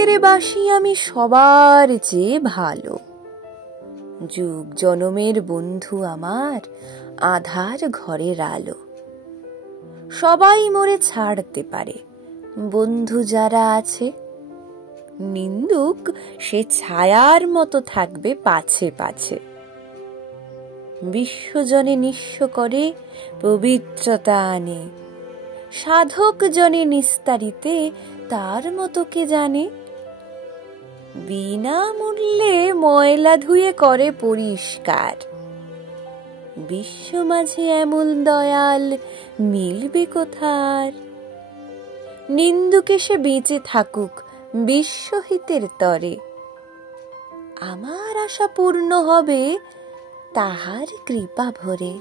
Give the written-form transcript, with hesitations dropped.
স্বর্গের বাসী আমি সবার চেয়ে ভালো, যুগ জনমের বন্ধু আমার আধার ঘরের আলো। সবাই মোরে ছাড়তে পারে, বন্ধু যারা আছে, নিন্দুক সে ছায়ার মতো থাকবে পাছে পাছে। বিশ্বজনে নিঃস্ব করে পবিত্রতা আনে, সাধক জনে নিস্তারিতে তার মতো কে জানে। বিনা মূল্যে ময়লা ধুয়ে করে পরিষ্কার, বিশ্ব মাঝে এমন দয়াল মিলবে কোথার। নিন্দুকে সে বেঁচে থাকুক বিশ্বহিতের তরে, আমার আশা পূর্ণ হবে তাহার কৃপা ভরে।